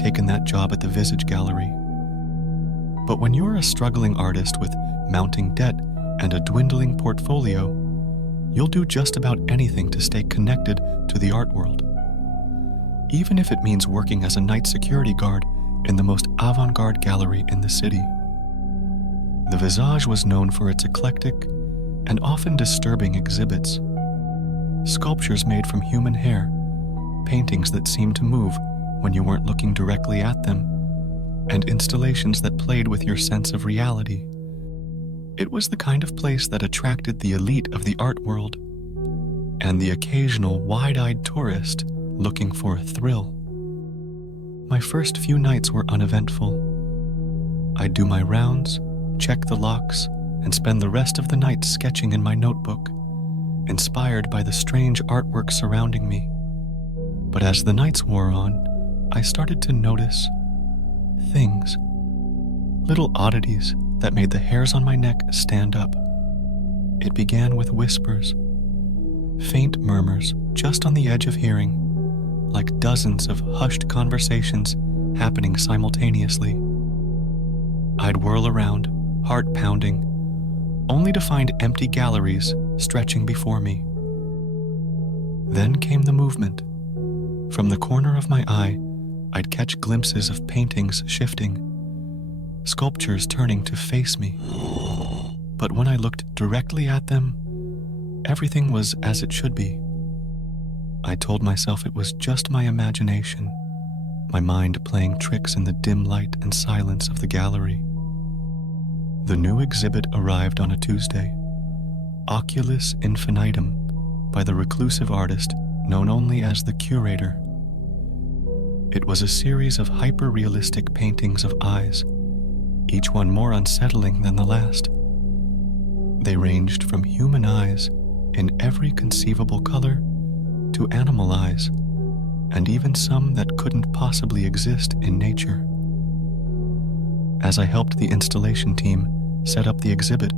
taken that job at the Visage Gallery. But when you're a struggling artist with mounting debt and a dwindling portfolio, you'll do just about anything to stay connected to the art world, even if it means working as a night security guard in the most avant-garde gallery in the city. The Visage was known for its eclectic and often disturbing exhibits. Sculptures made from human hair, paintings that seemed to move when you weren't looking directly at them, and installations that played with your sense of reality. It was the kind of place that attracted the elite of the art world and the occasional wide-eyed tourist looking for a thrill. My first few nights were uneventful. I'd do my rounds, check the locks, and spend the rest of the night sketching in my notebook, inspired by the strange artwork surrounding me. But as the nights wore on, I started to notice things, little oddities that made the hairs on my neck stand up. It began with whispers, faint murmurs just on the edge of hearing, like dozens of hushed conversations happening simultaneously. I'd whirl around, heart pounding, only to find empty galleries stretching before me. Then came the movement. From the corner of my eye, I'd catch glimpses of paintings shifting, sculptures turning to face me. But when I looked directly at them, everything was as it should be. I told myself it was just my imagination, my mind playing tricks in the dim light and silence of the gallery. The new exhibit arrived on a Tuesday, Oculus Infinitum, by the reclusive artist known only as the Curator. It was a series of hyper-realistic paintings of eyes, each one more unsettling than the last. They ranged from human eyes in every conceivable color to animal eyes, and even some that couldn't possibly exist in nature. As I helped the installation team set up the exhibit,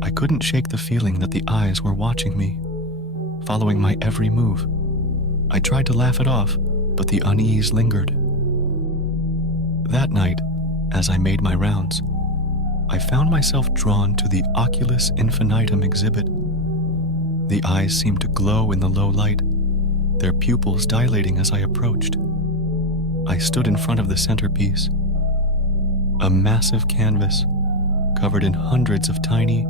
I couldn't shake the feeling that the eyes were watching me, following my every move. I tried to laugh it off, but the unease lingered. That night, as I made my rounds, I found myself drawn to the Oculus Infinitum exhibit. The eyes seemed to glow in the low light, their pupils dilating as I approached. I stood in front of the centerpiece, a massive canvas covered in hundreds of tiny,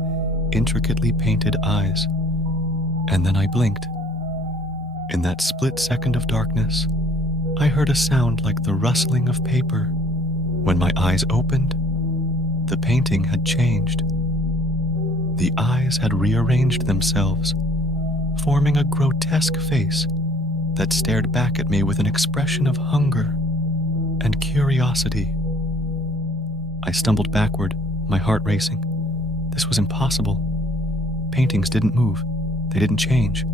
intricately painted eyes, and then I blinked. In that split second of darkness, I heard a sound like the rustling of paper. When my eyes opened, the painting had changed. The eyes had rearranged themselves, forming a grotesque face that stared back at me with an expression of hunger and curiosity. I stumbled backward, my heart racing. This was impossible. Paintings didn't move. They didn't change.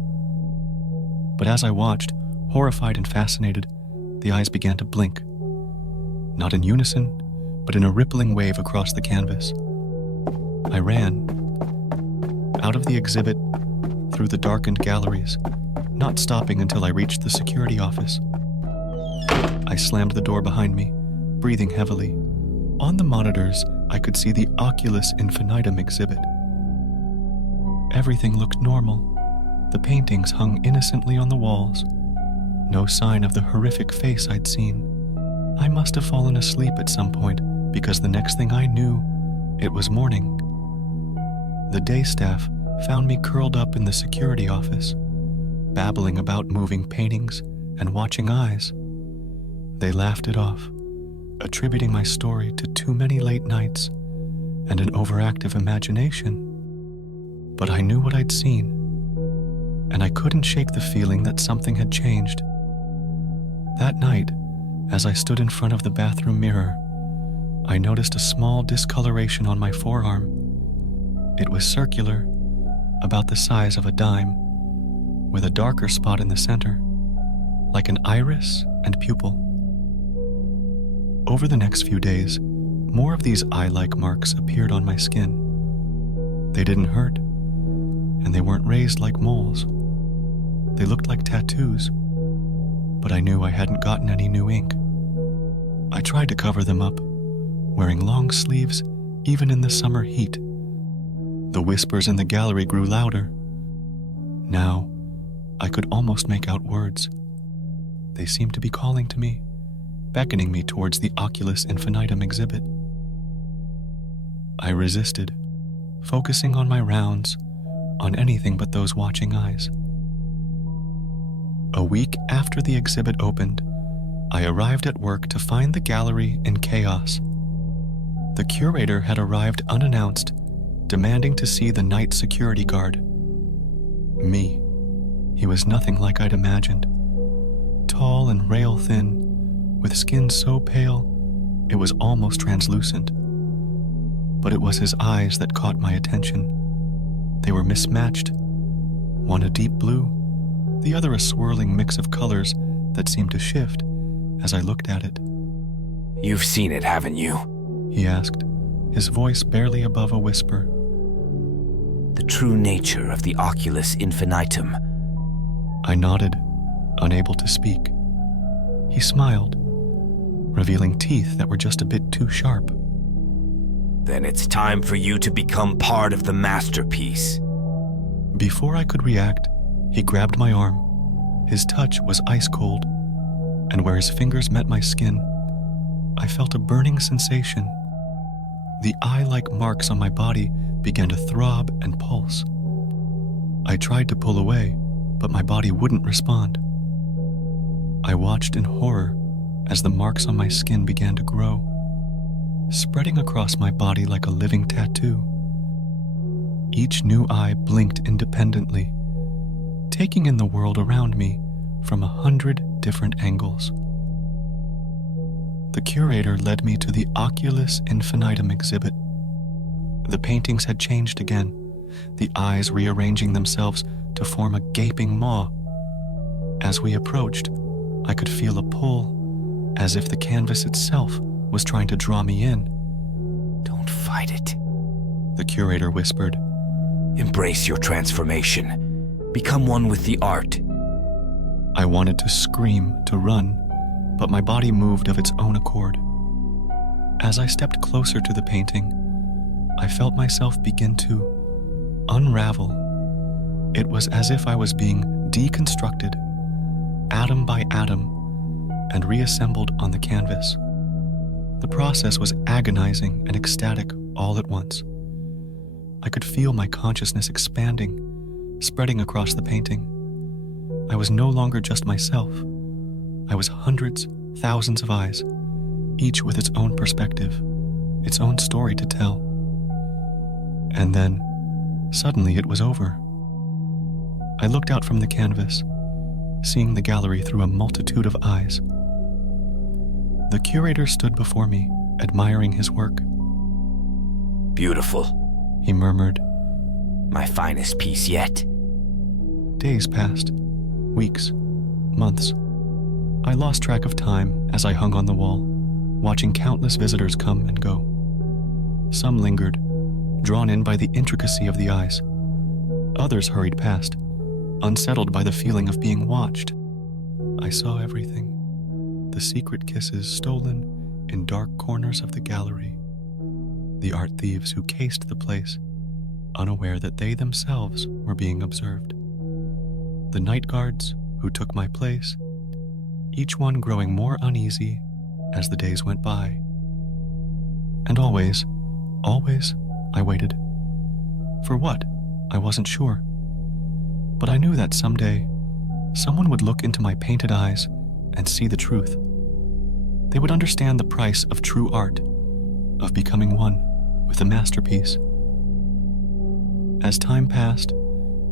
But as I watched, horrified and fascinated, the eyes began to blink. Not in unison, but in a rippling wave across the canvas. I ran, out of the exhibit, through the darkened galleries, not stopping until I reached the security office. I slammed the door behind me, breathing heavily. On the monitors, I could see the Oculus Infinitum exhibit. Everything looked normal. The paintings hung innocently on the walls. No sign of the horrific face I'd seen. I must have fallen asleep at some point, because the next thing I knew, it was morning. The day staff found me curled up in the security office, babbling about moving paintings and watching eyes. They laughed it off, attributing my story to too many late nights and an overactive imagination. But I knew what I'd seen, and I couldn't shake the feeling that something had changed. That night, as I stood in front of the bathroom mirror, I noticed a small discoloration on my forearm. It was circular, about the size of a dime, with a darker spot in the center, like an iris and pupil. Over the next few days, more of these eye-like marks appeared on my skin. They didn't hurt, and they weren't raised like moles. They looked like tattoos, but I knew I hadn't gotten any new ink. I tried to cover them up, wearing long sleeves even in the summer heat. The whispers in the gallery grew louder. Now, I could almost make out words. They seemed to be calling to me, beckoning me towards the Oculus Infinitum exhibit. I resisted, focusing on my rounds, on anything but those watching eyes. A week after the exhibit opened, I arrived at work to find the gallery in chaos. The curator had arrived unannounced, demanding to see the night security guard. Me. He was nothing like I'd imagined. Tall and rail-thin, with skin so pale it was almost translucent. But it was his eyes that caught my attention. They were mismatched, one a deep blue, the other a swirling mix of colors that seemed to shift as I looked at it. You've seen it, haven't you? He asked, his voice barely above a whisper. The true nature of the Oculus Infinitum. I nodded, unable to speak. He smiled, revealing teeth that were just a bit too sharp. Then it's time for you to become part of the masterpiece. Before I could react, he grabbed my arm. His touch was ice cold, and where his fingers met my skin, I felt a burning sensation. The eye-like marks on my body began to throb and pulse. I tried to pull away, but my body wouldn't respond. I watched in horror as the marks on my skin began to grow, spreading across my body like a living tattoo. Each new eye blinked independently, taking in the world around me from 100 different angles. The curator led me to the Oculus Infinitum exhibit. The paintings had changed again, the eyes rearranging themselves to form a gaping maw. As we approached, I could feel a pull, as if the canvas itself was trying to draw me in. Don't fight it, the curator whispered. Embrace your transformation. Become one with the art. I wanted to scream, to run, but my body moved of its own accord. As I stepped closer to the painting, I felt myself begin to unravel. It was as if I was being deconstructed, atom by atom, and reassembled on the canvas. The process was agonizing and ecstatic all at once. I could feel my consciousness expanding, spreading across the painting. I was no longer just myself. I was hundreds, thousands of eyes, each with its own perspective, its own story to tell. And then, suddenly it was over. I looked out from the canvas, seeing the gallery through a multitude of eyes. The curator stood before me, admiring his work. Beautiful, he murmured. My finest piece yet. Days passed, weeks, months. I lost track of time as I hung on the wall, watching countless visitors come and go. Some lingered, drawn in by the intricacy of the eyes. Others hurried past, unsettled by the feeling of being watched. I saw everything. The secret kisses stolen in dark corners of the gallery. The art thieves who cased the place, unaware that they themselves were being observed. The night guards who took my place, each one growing more uneasy as the days went by. And always, I waited. For what? I wasn't sure. But I knew that someday, someone would look into my painted eyes and see the truth. They would understand the price of true art, of becoming one with a masterpiece. As time passed,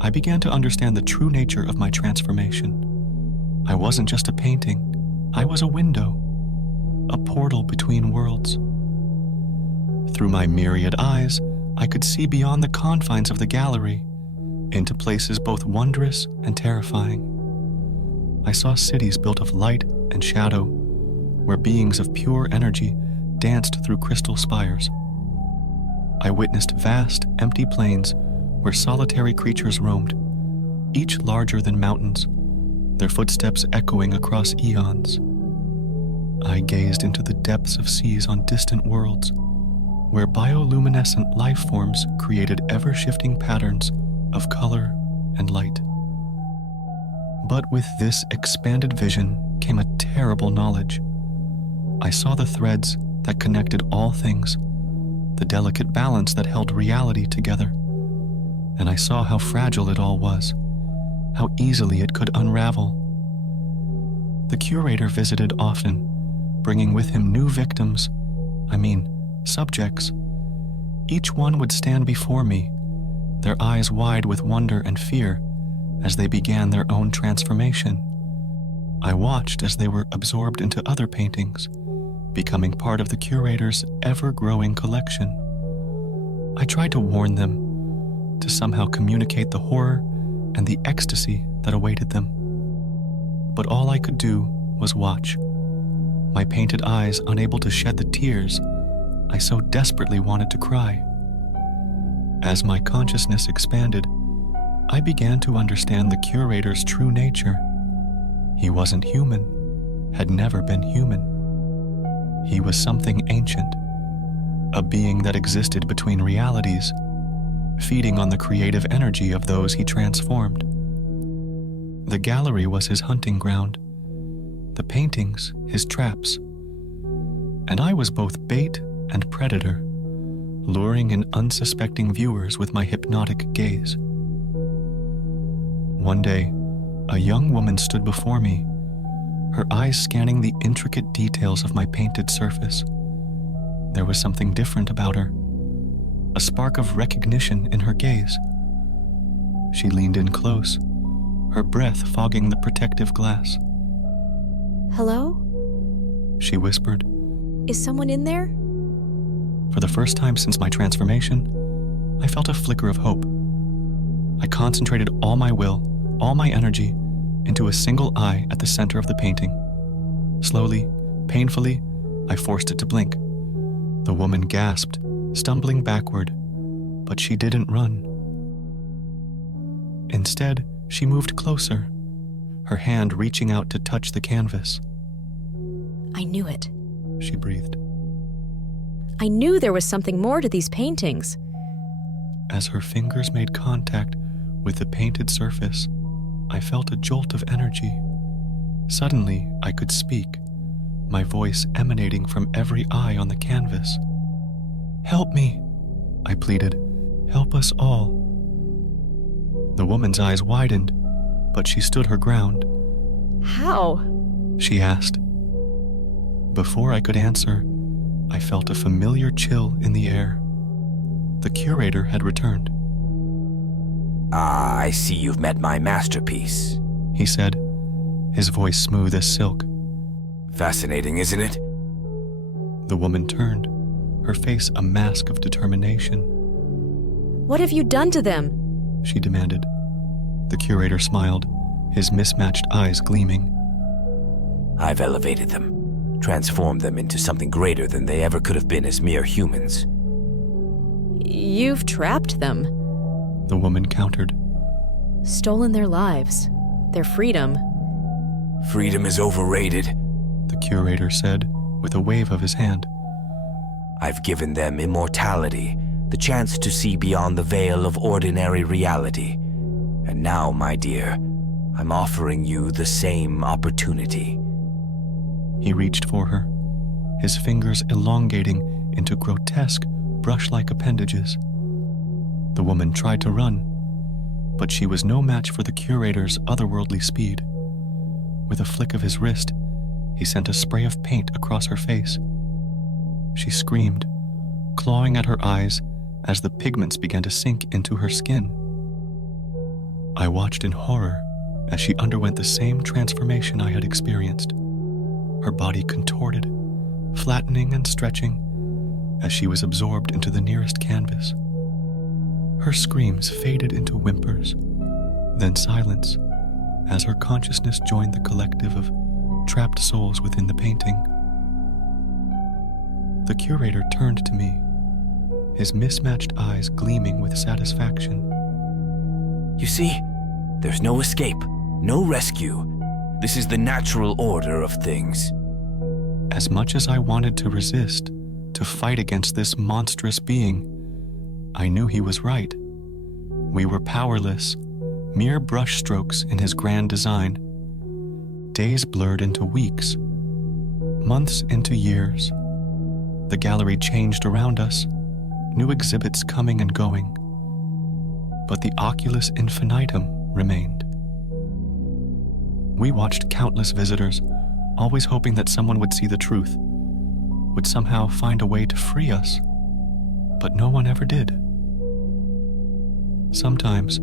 I began to understand the true nature of my transformation. I wasn't just a painting, I was a window, a portal between worlds. Through my myriad eyes, I could see beyond the confines of the gallery, into places both wondrous and terrifying. I saw cities built of light and shadow, where beings of pure energy danced through crystal spires. I witnessed vast, empty plains where solitary creatures roamed, each larger than mountains, their footsteps echoing across eons. I gazed into the depths of seas on distant worlds, where bioluminescent life forms created ever-shifting patterns of color and light. But with this expanded vision came a terrible knowledge. I saw the threads that connected all things, the delicate balance that held reality together, and I saw how fragile it all was, how easily it could unravel. The curator visited often, bringing with him new victims, subjects. Each one would stand before me, their eyes wide with wonder and fear as they began their own transformation. I watched as they were absorbed into other paintings, becoming part of the curator's ever-growing collection. I tried to warn them, to somehow communicate the horror and the ecstasy that awaited them. But all I could do was watch, my painted eyes unable to shed the tears I so desperately wanted to cry. As my consciousness expanded, I began to understand the curator's true nature. He wasn't human, had never been human. He was something ancient, a being that existed between realities, feeding on the creative energy of those he transformed. The gallery was his hunting ground, the paintings his traps, and I was both bait and predator, luring in unsuspecting viewers with my hypnotic gaze. One day, a young woman stood before me, her eyes scanning the intricate details of my painted surface. There was something different about her, a spark of recognition in her gaze. She leaned in close, her breath fogging the protective glass. "Hello?" she whispered. "Is someone in there?" For the first time since my transformation, I felt a flicker of hope. I concentrated all my will, all my energy, into a single eye at the center of the painting. Slowly, painfully, I forced it to blink. The woman gasped, stumbling backward, but she didn't run. Instead, she moved closer, her hand reaching out to touch the canvas. "I knew it. She breathed. I knew there was something more to these paintings." As her fingers made contact with the painted surface, I felt a jolt of energy. Suddenly, I could speak, my voice emanating from every eye on the canvas. "Help me," I pleaded. "Help us all." The woman's eyes widened, but she stood her ground. "How?" she asked. Before I could answer, I felt a familiar chill in the air. The curator had returned. "Ah, I see you've met my masterpiece," he said, his voice smooth as silk. "Fascinating, isn't it?" The woman turned, her face a mask of determination. "What have you done to them?" she demanded. The curator smiled, his mismatched eyes gleaming. "I've elevated them, transformed them into something greater than they ever could have been as mere humans." "You've trapped them." The woman countered. "Stolen their lives, their freedom." "Freedom is overrated," the curator said, with a wave of his hand. "I've given them immortality, the chance to see beyond the veil of ordinary reality. And now, my dear, I'm offering you the same opportunity." He reached for her, his fingers elongating into grotesque, brush-like appendages. The woman tried to run, but she was no match for the curator's otherworldly speed. With a flick of his wrist, he sent a spray of paint across her face. She screamed, clawing at her eyes as the pigments began to sink into her skin. I watched in horror as she underwent the same transformation I had experienced. Her body contorted, flattening and stretching as she was absorbed into the nearest canvas. Her screams faded into whimpers, then silence, as her consciousness joined the collective of trapped souls within the painting. The curator turned to me, his mismatched eyes gleaming with satisfaction. "You see, there's no escape, no rescue. This is the natural order of things." As much as I wanted to resist, to fight against this monstrous being, I knew he was right. We were powerless, mere brushstrokes in his grand design. Days blurred into weeks, months into years. The gallery changed around us, new exhibits coming and going. But the Oculus Infinitum remained. We watched countless visitors, always hoping that someone would see the truth, would somehow find a way to free us. But no one ever did. Sometimes,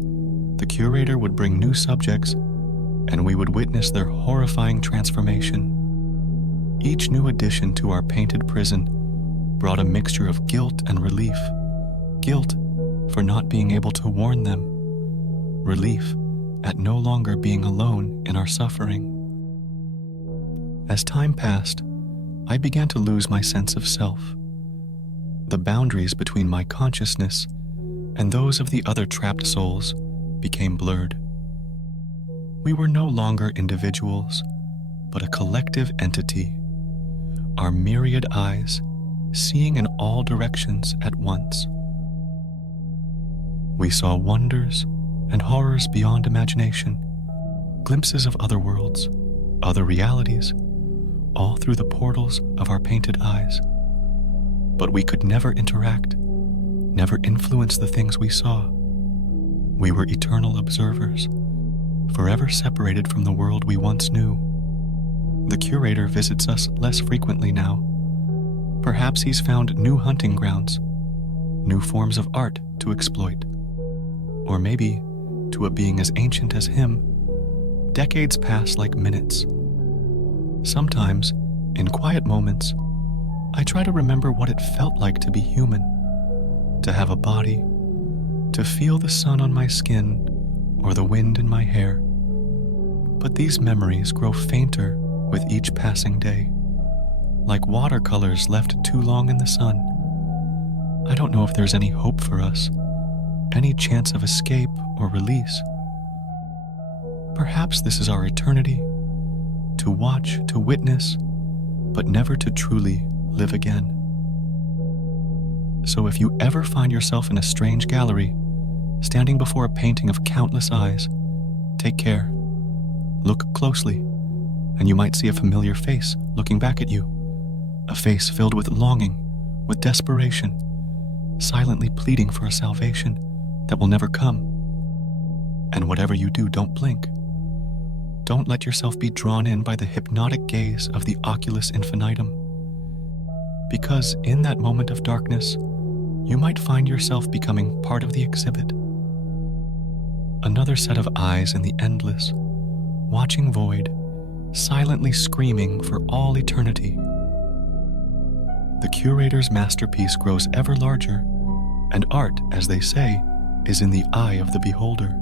the curator would bring new subjects, and we would witness their horrifying transformation. Each new addition to our painted prison brought a mixture of guilt and relief. Guilt for not being able to warn them. Relief at no longer being alone in our suffering. As time passed, I began to lose my sense of self. The boundaries between my consciousness and those of the other trapped souls became blurred. We were no longer individuals, but a collective entity, our myriad eyes seeing in all directions at once. We saw wonders and horrors beyond imagination, glimpses of other worlds, other realities, all through the portals of our painted eyes. But we could never interact, never influence the things we saw. We were eternal observers, forever separated from the world we once knew. The curator visits us less frequently now. Perhaps he's found new hunting grounds, new forms of art to exploit. Or maybe, to a being as ancient as him, decades pass like minutes. Sometimes, in quiet moments, I try to remember what it felt like to be human, to have a body, to feel the sun on my skin or the wind in my hair. But these memories grow fainter with each passing day, like watercolors left too long in the sun. I don't know if there's any hope for us, any chance of escape or release. Perhaps this is our eternity, to watch, to witness, but never to truly live again. So if you ever find yourself in a strange gallery, standing before a painting of countless eyes, take care. Look closely, and you might see a familiar face looking back at you, a face filled with longing, with desperation, silently pleading for a salvation that will never come. And whatever you do, don't blink. Don't let yourself be drawn in by the hypnotic gaze of the Oculus Infinitum. Because in that moment of darkness, you might find yourself becoming part of the exhibit. Another set of eyes in the endless, watching void, silently screaming for all eternity. The curator's masterpiece grows ever larger, and art, as they say, is in the eye of the beholder.